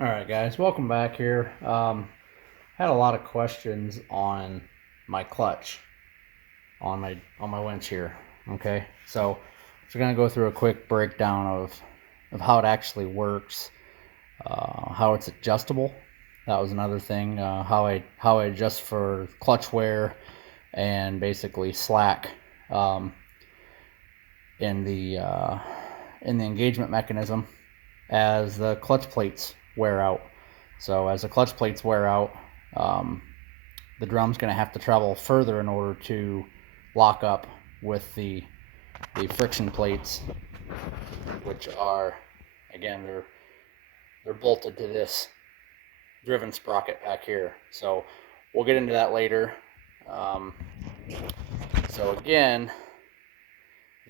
All right, guys, welcome back here. Had a lot of questions on my clutch on my winch here. Okay, so we're gonna go through a quick breakdown of how it actually works, how it's adjustable. That was another thing. How I adjust for clutch wear and basically slack in the engagement mechanism as the clutch plates wear out. So as the clutch plates wear out, the drum's going to have to travel further in order to lock up with the friction plates, which are, again, they're bolted to this driven sprocket back here. So we'll get into that later. So again,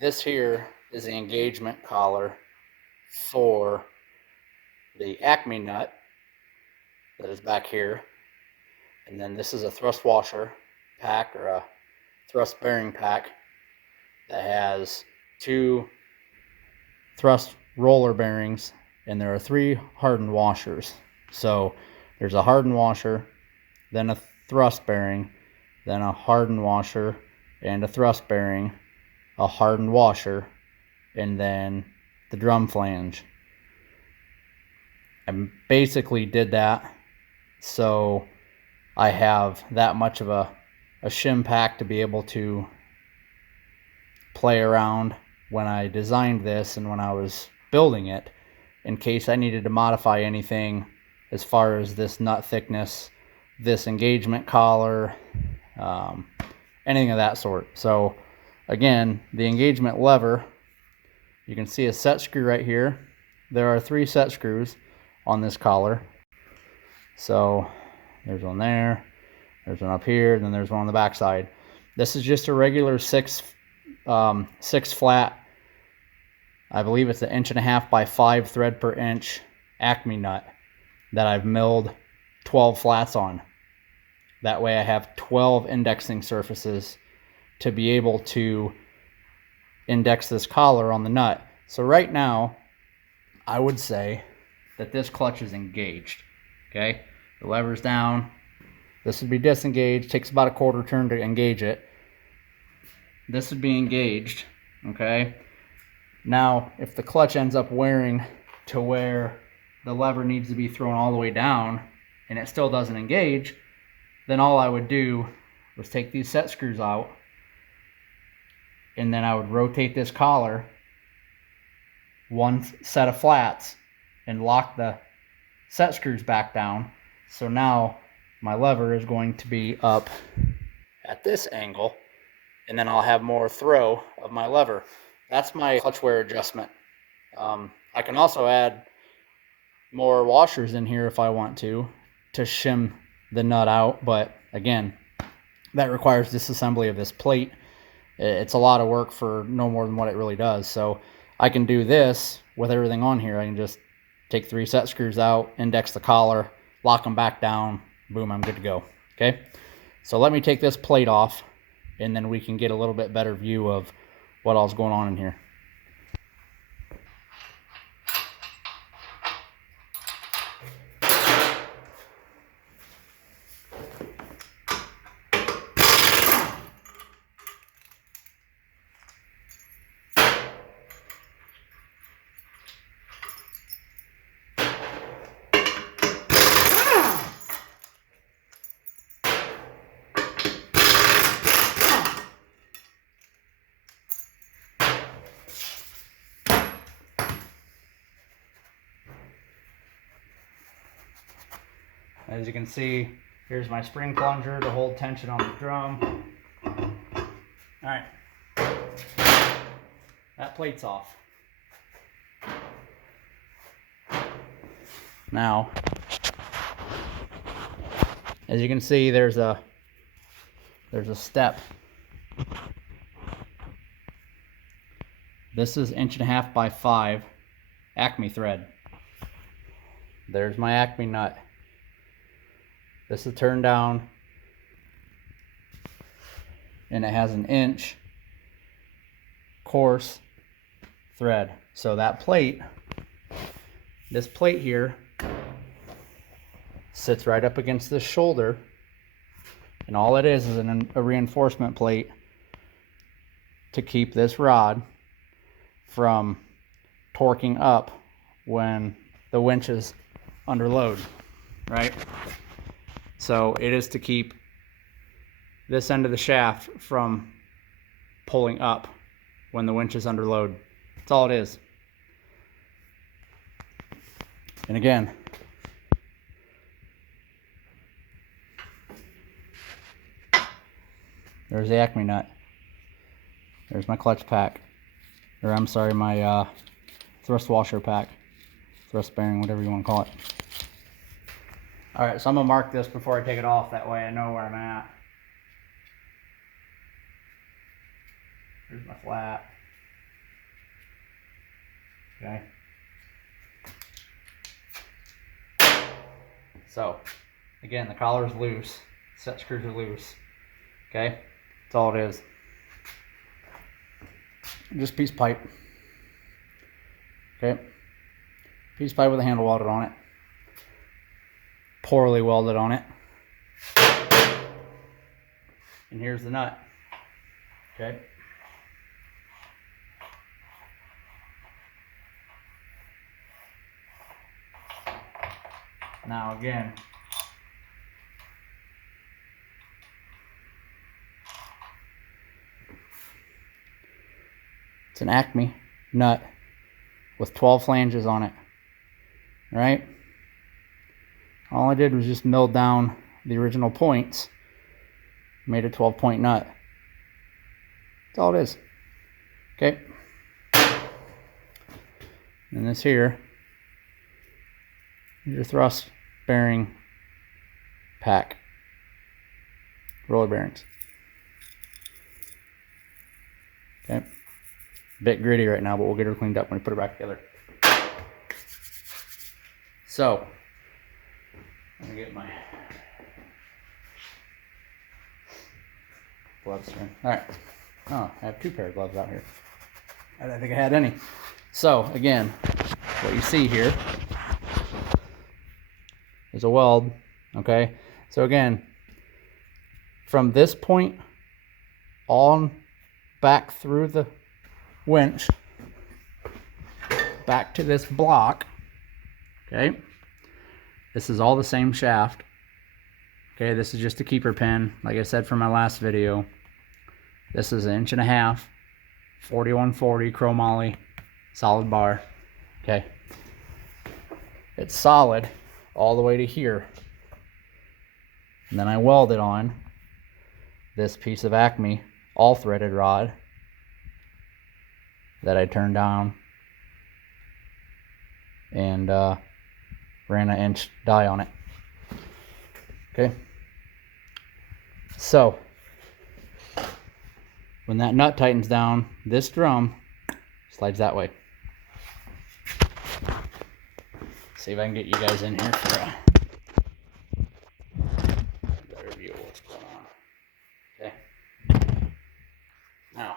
this here is the engagement collar for the Acme nut that is back here, and then this is a thrust washer pack, or a thrust bearing pack, that has two thrust roller bearings, and there are three hardened washers. So there's a hardened washer, then a thrust bearing, then a hardened washer and a thrust bearing, a hardened washer, and then the drum flange. I basically did that so I have that much of a shim pack to be able to play around when I designed this and when I was building it, in case I needed to modify anything as far as this nut thickness, this engagement collar, anything of that sort. So again, the engagement lever, you can see a set screw right here. There are 3 set screws on this collar. So there's one there, there's one up here, and then there's one on the back side. This is just a regular 6 flat, I believe it's 1.5 by 5 thread per inch Acme nut that I've milled 12 flats on. That way I have 12 indexing surfaces to be able to index this collar on the nut. So right now, I would say that this clutch is engaged. Okay, the lever's down. This would be disengaged. Takes about a quarter turn to engage it. This would be engaged. Okay, now if the clutch ends up wearing to where the lever needs to be thrown all the way down and it still doesn't engage, then all I would do was take these set screws out, and then I would rotate this collar one set of flats and lock the set screws back down. So now my lever is going to be up at this angle, and then I'll have more throw of my lever. That's my clutch wear adjustment. I can also add more washers in here if I want to shim the nut out, but again, that requires disassembly of this plate. It's a lot of work for no more than what it really does. So I can do this with everything on here. I can just take 3 set screws out, index the collar, lock them back down, boom, I'm good to go. Okay, so let me take this plate off, and then we can get a little bit better view of what all's going on in here. As you can see, here's my spring plunger to hold tension on the drum. Alright, that plate's off. Now, as you can see, there's a step. This is 1.5 by 5 Acme thread. There's my Acme nut. This is turned down, and it has an 1-inch coarse thread. So that plate, this plate here, sits right up against this shoulder, and all it is a reinforcement plate to keep this rod from torquing up when the winch is under load, right? So it is to keep this end of the shaft from pulling up when the winch is under load. That's all it is. And again, there's the Acme nut. There's my clutch pack, or I'm sorry, my thrust washer pack, thrust bearing, whatever you want to call it. All right, so I'm gonna mark this before I take it off. That way I know where I'm at. Here's my flat. Okay. So, again, the collar is loose. Set screws are loose. Okay, that's all it is. Just piece of pipe. Okay, piece of pipe with a handle welded on it. Poorly welded on it. And here's the nut. Okay. Now again, it's an Acme nut with 12 flanges on it, right? All I did was just mill down the original points, made a 12-point nut. That's all it is. Okay. And this here is your thrust bearing pack, roller bearings. Okay. A bit gritty right now, but we'll get her cleaned up when we put it back together. So, let me get my gloves here. All right. Oh, I have 2 pair of gloves out here. I didn't think I had any. So, again, what you see here is a weld, okay? So again, from this point on back through the winch, back to this block, okay? This is all the same shaft. Okay, this is just a keeper pin, like I said from my last video. This is 1.5 inches, 4140 chromoly, solid bar, okay? It's solid all the way to here. And then I welded on this piece of Acme all threaded rod that I turned down and ran an 1-inch die on it. Okay, so when that nut tightens down, this drum slides that way. See if I can get you guys in here for a better view of what's going on. Okay. Now,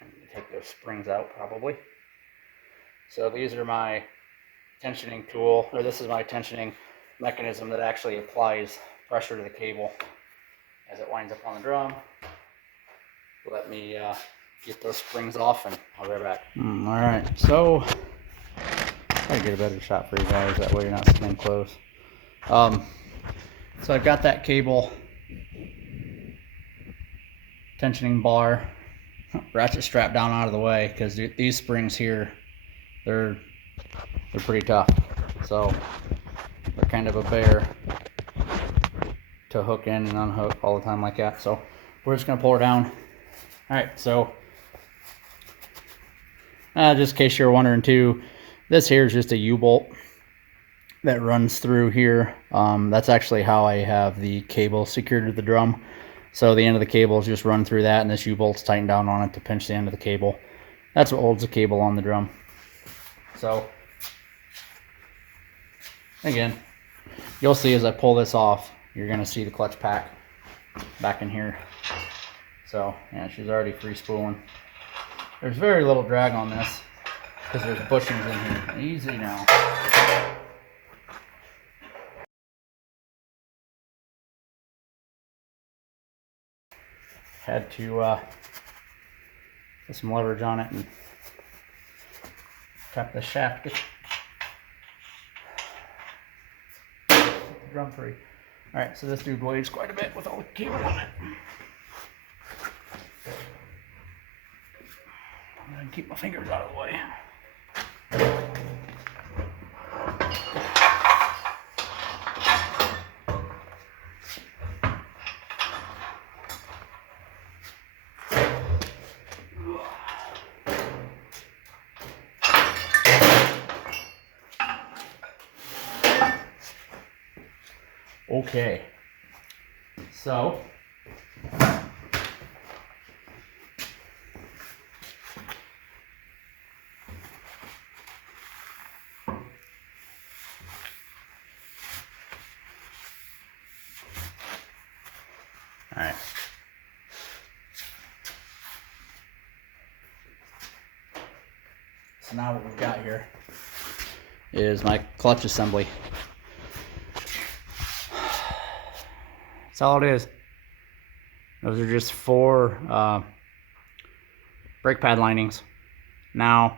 I'm going to take those springs out probably. So these are my tensioning tool, or this is my tensioning mechanism that actually applies pressure to the cable as it winds up on the drum. Let me get those springs off and I'll be right back. Alright, so try to get a better shot for you guys, that way you're not sitting close. So I've got that cable tensioning bar ratchet strap down out of the way, because these springs here, they're pretty tough. So they're kind of a bear to hook in and unhook all the time like that. So we're just gonna pull her down. All right, so just in case you're wondering too, this here is just a U-bolt that runs through here. That's actually how I have the cable secured to the drum. So the end of the cable is just run through that, and this U-bolt's tightened down on it to pinch the end of the cable. That's what holds the cable on the drum. So again, you'll see as I pull this off, you're gonna see the clutch pack back in here. So yeah, she's already free spooling. There's very little drag on this because there's bushings in here. Easy now. had to put some leverage on it and tap the shaft. Get the drum free. All right, so this dude weighs quite a bit with all the cable on it. I'm gonna keep my fingers out of the way. Okay, so all right. So now what we've got here is my clutch assembly. That's all it is. Those are just 4 brake pad linings. Now,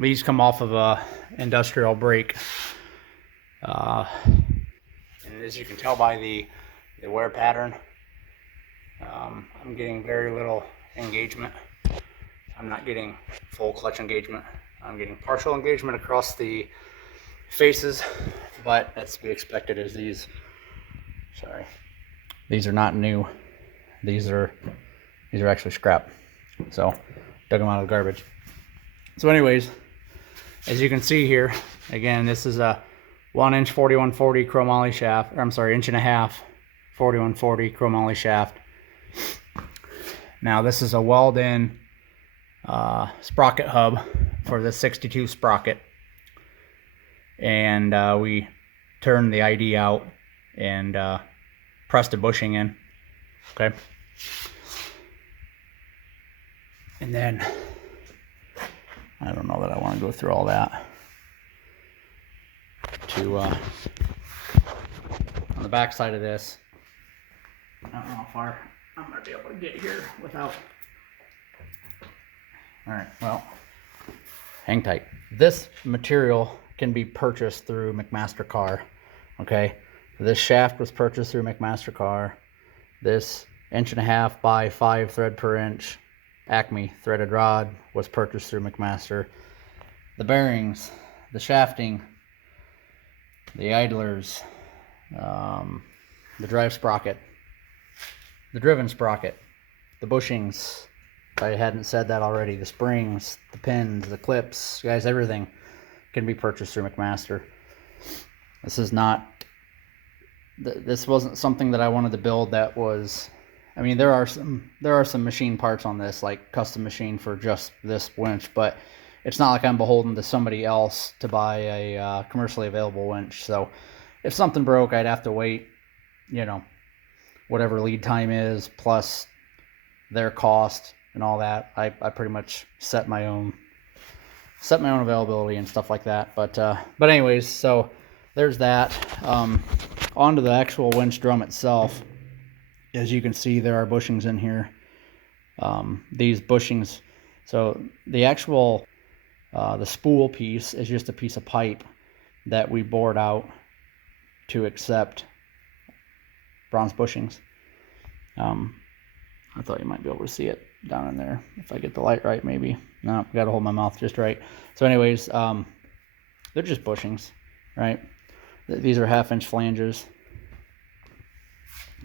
these come off of a industrial brake. And as you can tell by the wear pattern, I'm getting very little engagement. I'm not getting full clutch engagement. I'm getting partial engagement across the faces, but that's to be expected as these are not new. These are actually scrap. So dug them out of the garbage. So anyways, as you can see here, again, this is a 1-inch 4140 chromoly shaft, or I'm sorry, 1.5 inch 4140 chromoly shaft. Now this is a weld-in sprocket hub for the 62 sprocket, and we turned the ID out and pressed a bushing in. Okay, and then I don't know that I want to go through all that. On the back side of this, I don't know how far I'm going to be able to get here without. All right, well, hang tight. This material can be purchased through McMaster-Carr. Okay, this shaft was purchased through McMaster-Carr. This 1.5 by 5 thread per inch Acme threaded rod was purchased through McMaster. The bearings, the shafting, the idlers, the drive sprocket, the driven sprocket, the bushings, if I hadn't said that already, the springs, the pins, the clips, guys, everything can be purchased through McMaster. This wasn't something that I wanted to build that was, I mean, there are some machine parts on this, like custom machine for just this winch, but it's not like I'm beholden to somebody else to buy a commercially available winch. So if something broke, I'd have to wait, you know, whatever lead time is, plus their cost and all that. I pretty much set my own availability and stuff like that. But anyways, so there's that. Onto the actual winch drum itself. As you can see, there are bushings in here. These bushings, so the actual the spool piece is just a piece of pipe that we bored out to accept bronze bushings. I thought you might be able to see it down in there if I get the light right, maybe. No, got to hold my mouth just right. So anyways, they're just bushings, right? These are 1/2 inch flanges.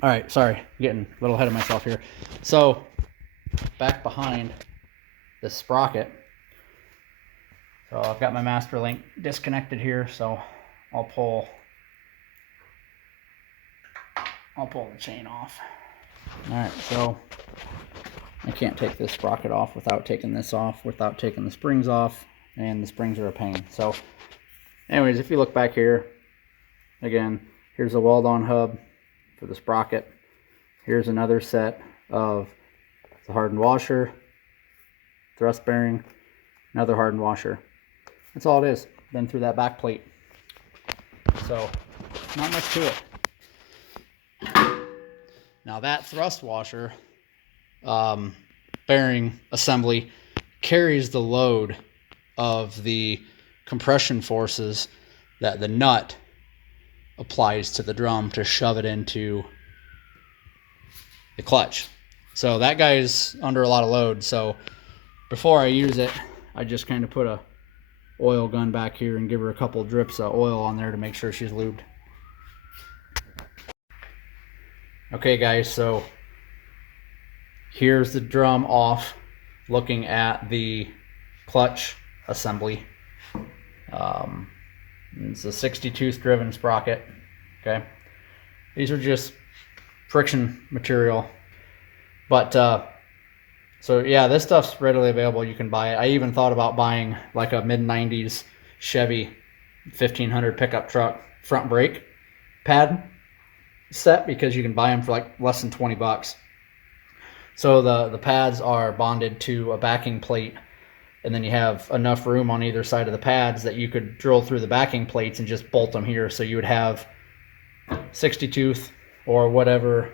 All right, sorry, getting a little ahead of myself here. So back behind this sprocket, so I've got my master link disconnected here, so I'll pull the chain off. All right, so I can't take this sprocket off without taking this off, without taking the springs off, and the springs are a pain. So anyways, if you look back here, again, here's a weld-on hub for the sprocket. Here's another set of the hardened washer, thrust bearing, another hardened washer. That's all it is. Then through that back plate. So not much to it. Now that thrust washer bearing assembly carries the load of the compression forces that the nut applies to the drum to shove it into the clutch. So that guy's under a lot of load. So before I use it, I just kind of put a oil gun back here and give her a couple drips of oil on there to make sure she's lubed. Okay guys, so here's the drum off, looking at the clutch assembly. It's a 60-tooth driven sprocket. Okay, these are just friction material, but so yeah, this stuff's readily available. You can buy it. I even thought about buying like a mid-90s Chevy 1500 pickup truck front brake pad set, because you can buy them for like less than 20 bucks. So the pads are bonded to a backing plate, and then you have enough room on either side of the pads that you could drill through the backing plates and just bolt them here. So you would have 60 tooth or whatever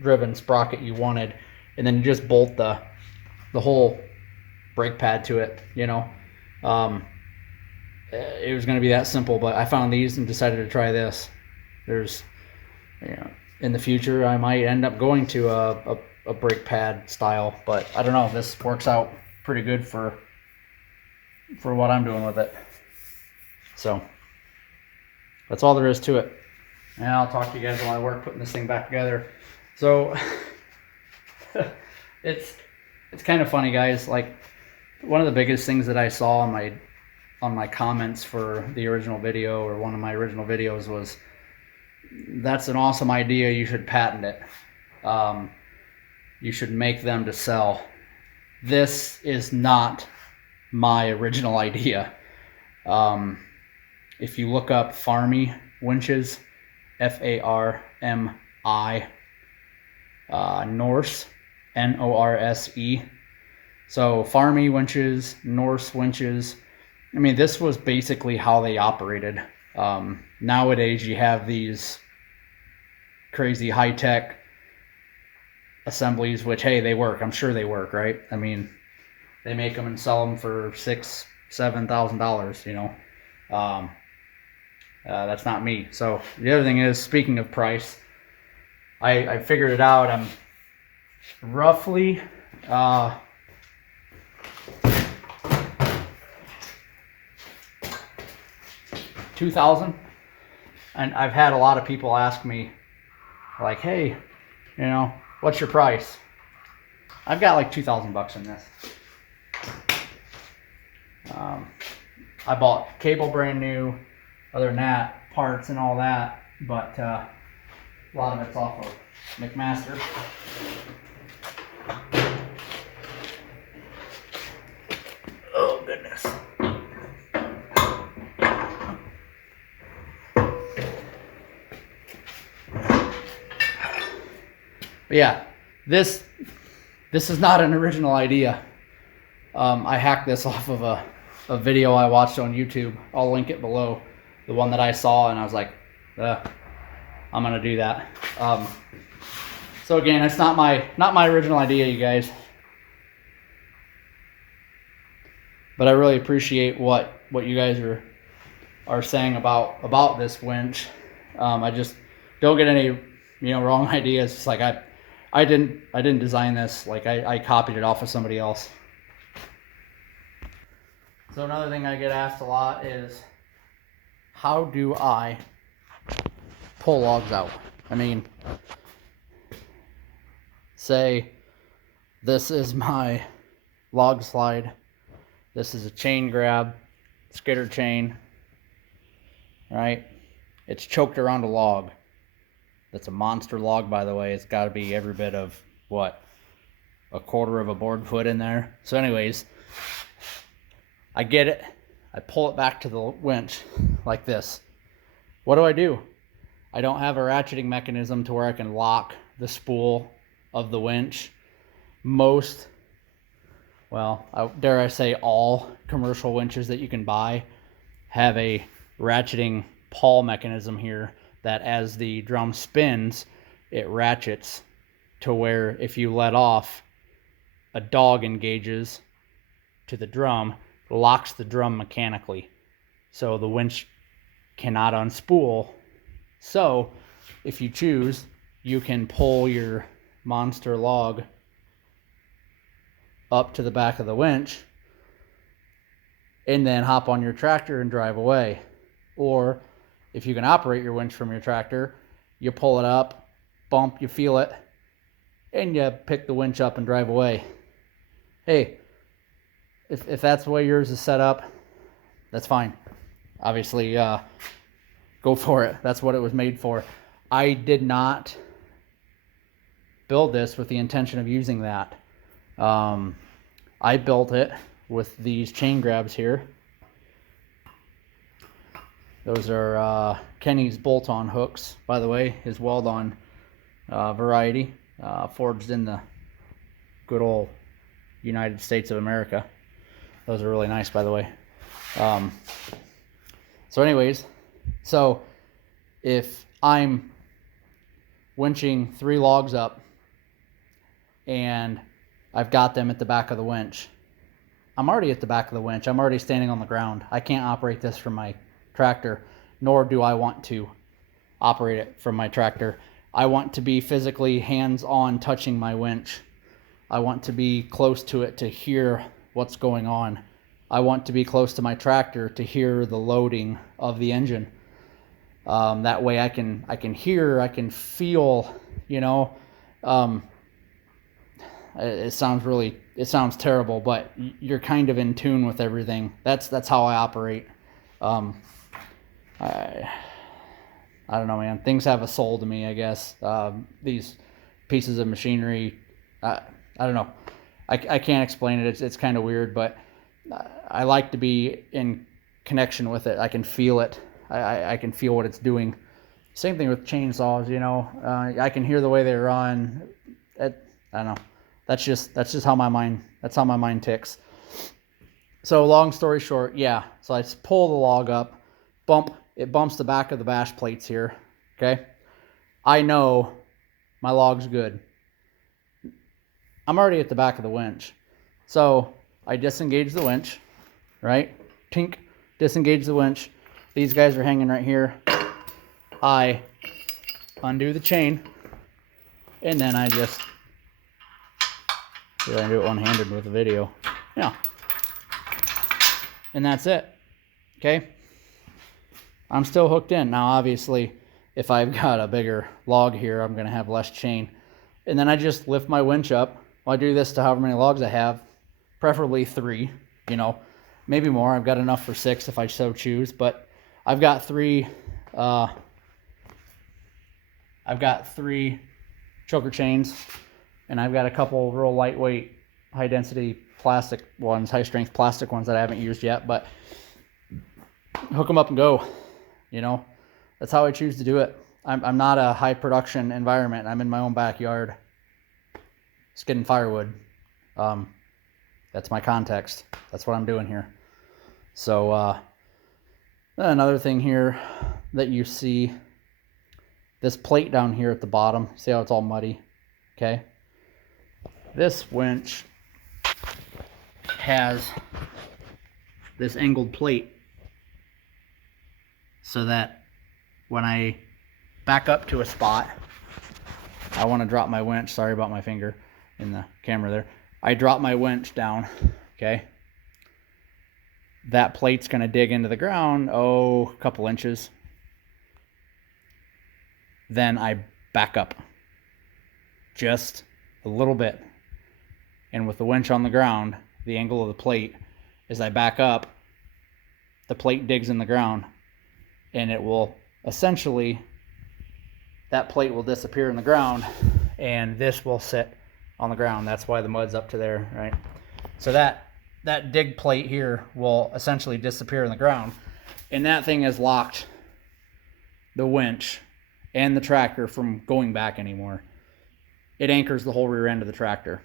driven sprocket you wanted, and then you just bolt the whole brake pad to it, you know. It was going to be that simple, but I found these and decided to try this. There's, you know, in the future I might end up going to a brake pad style, but I don't know. This works out pretty good for what I'm doing with it. So that's all there is to it. And I'll talk to you guys while I work putting this thing back together. So it's kind of funny, guys. Like, one of the biggest things that I saw on my comments for the original video, or one of my original videos, was, that's an awesome idea, you should patent it. You should make them to sell. This is not my original idea. If you look up Farmy winches, F-A-R-M-I, Norse, N-O-R-S-E. So Farmy winches, Norse winches. I mean, this was basically how they operated. Nowadays you have these crazy high-tech assemblies, which, hey, they work. I'm sure they work, right? I mean, they make them and sell them for $6,000-$7,000, you know. That's not me. So the other thing is, speaking of price, I figured it out. I'm roughly $2,000, and I've had a lot of people ask me, like, hey, you know, what's your price? I've got like 2,000 bucks in this. I bought cable brand new, other than that, parts and all that, but a lot of it's off of McMaster. Oh goodness. But yeah, this is not an original idea. I hacked this off of a video I watched on YouTube. I'll link it below. The one that I saw, and I was like, I'm gonna do that. So again, it's not my original idea, you guys. But I really appreciate what you guys are saying about this winch. I just don't get any, you know, wrong ideas. It's like I didn't design this. Like, I copied it off of somebody else. So another thing I get asked a lot is, how do I pull logs out? I mean, say this is my log slide. This is a chain grab, skidder chain, right? It's choked around a log. That's a monster log, by the way. It's got to be every bit of, what, a quarter of a board foot in there. So anyways, I get it. I pull it back to the winch like this. What do? I don't have a ratcheting mechanism to where I can lock the spool of the winch. Most, well, dare I say all commercial winches that you can buy have a ratcheting pawl mechanism here that, as the drum spins, it ratchets to where if you let off, a dog engages to the drum, locks the drum mechanically. So the winch cannot unspool. So if you choose, you can pull your monster log up to the back of the winch and then hop on your tractor and drive away. Or if you can operate your winch from your tractor, you pull it up, bump, you feel it, and you pick the winch up and drive away. Hey, if that's the way yours is set up, that's fine. Obviously, go for it. That's what it was made for. I did not build this with the intention of using that. I built it with these chain grabs here. Those are Kenny's bolt-on hooks, by the way, his weld-on variety, forged in the good old United States of America. Those are really nice, by the way. So anyways, so if I'm winching 3 logs up and I've got them at the back of the winch, I'm already at the back of the winch. I'm already standing on the ground. I can't operate this from my tractor, nor do I want to operate it from my tractor. I want to be physically hands-on touching my winch. I want to be close to it to hear what's going on. I want to be close to my tractor to hear the loading of the engine. That way I can hear, I can feel, you know. It sounds terrible, but you're kind of in tune with everything. That's how I operate. I don't know, man. Things have a soul to me, I guess. These pieces of machinery, I don't know. I can't explain it. It's kind of weird, but I like to be in connection with it. I can feel it. I can feel what it's doing. Same thing with chainsaws, you know. I can hear the way they run. I don't know. That's just how my mind ticks. So long story short, yeah. So I just pull the log up, it bumps the back of the bash plates here. Okay. I know my log's good. I'm already at the back of the winch. So I disengage the winch, right? Tink, disengage the winch. These guys are hanging right here. I undo the chain, and then I just, I do it one-handed with the video. Yeah. And that's it. Okay. I'm still hooked in. Now, obviously, if I've got a bigger log here, I'm going to have less chain. And then I just lift my winch up. Well, I do this to however many logs I have, preferably 3, you know, maybe more. I've got enough for 6 if I so choose, but I've got 3 choker chains, and I've got a couple real lightweight, high density plastic ones, high strength plastic ones that I haven't used yet, but hook them up and go, you know. That's how I choose to do it. I'm not a high production environment. I'm in my own backyard, just getting firewood. That's my context. That's what I'm doing here. So another thing here that you see, this plate down here at the bottom, see how it's all muddy? Okay. This winch has this angled plate so that when I back up to a spot, I want to drop my winch. Sorry about my finger in the camera there. I drop my winch down, okay? That plate's going to dig into the ground, a couple inches. Then I back up just a little bit. And with the winch on the ground, the angle of the plate, as I back up, the plate digs in the ground, and it will essentially, that plate will disappear in the ground, and this will sit on the ground. That's why the mud's up to there, right? So that dig plate here will essentially disappear in the ground, and that thing has locked the winch and the tractor from going back anymore. It anchors the whole rear end of the tractor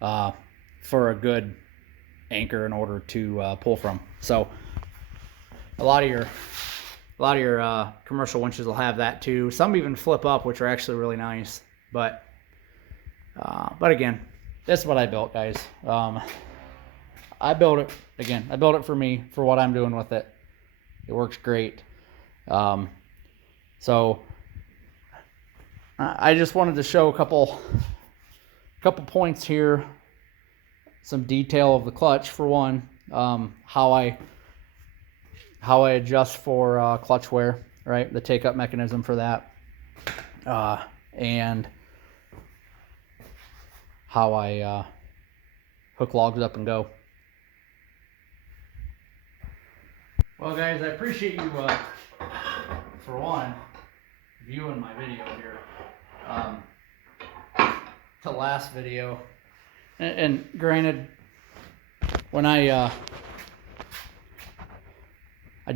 for a good anchor in order to pull from. So a lot of your commercial winches will have that too. Some even flip up, which are actually really nice. But again, this is what I built, guys. I built it, again, I built it for me, for what I'm doing with it. It works great. So I just wanted to show a couple points here, some detail of the clutch for one, how I adjust for clutch wear, right? The take-up mechanism for that, and how I hook logs up and go. Well, guys, I appreciate you, for one, viewing my video here. The last video, and granted, when I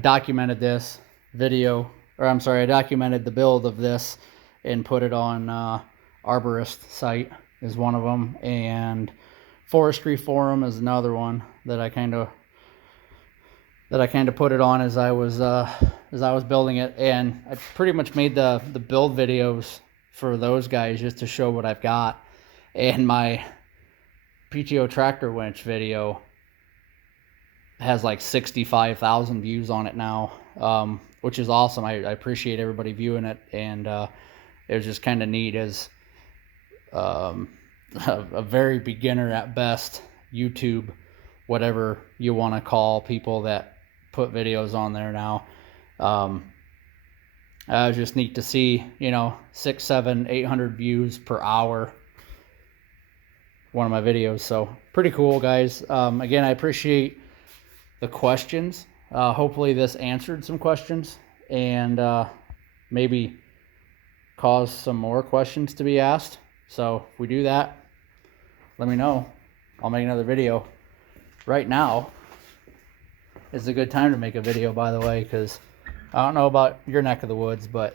documented this video, or I'm sorry, I documented the build of this and put it on Arborist site is one of them, and Forestry Forum is another one that I kind of put it on as I was building it, and I pretty much made the build videos for those guys just to show what I've got. And my PTO tractor winch video has like 65,000 views on it now, which is awesome. I appreciate everybody viewing it, and it was just kind of neat as a very beginner at best YouTube, whatever you want to call people that put videos on there now. It was just neat to see, 600, 700, 800 views per hour, one of my videos. So pretty cool, guys. Again, I appreciate the questions. Hopefully this answered some questions, and maybe caused some more questions to be asked. So if we do that, let me know. I'll make another video. Right now is a good time to make a video, by the way, because I don't know about your neck of the woods, but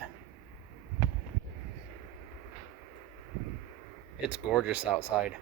it's gorgeous outside.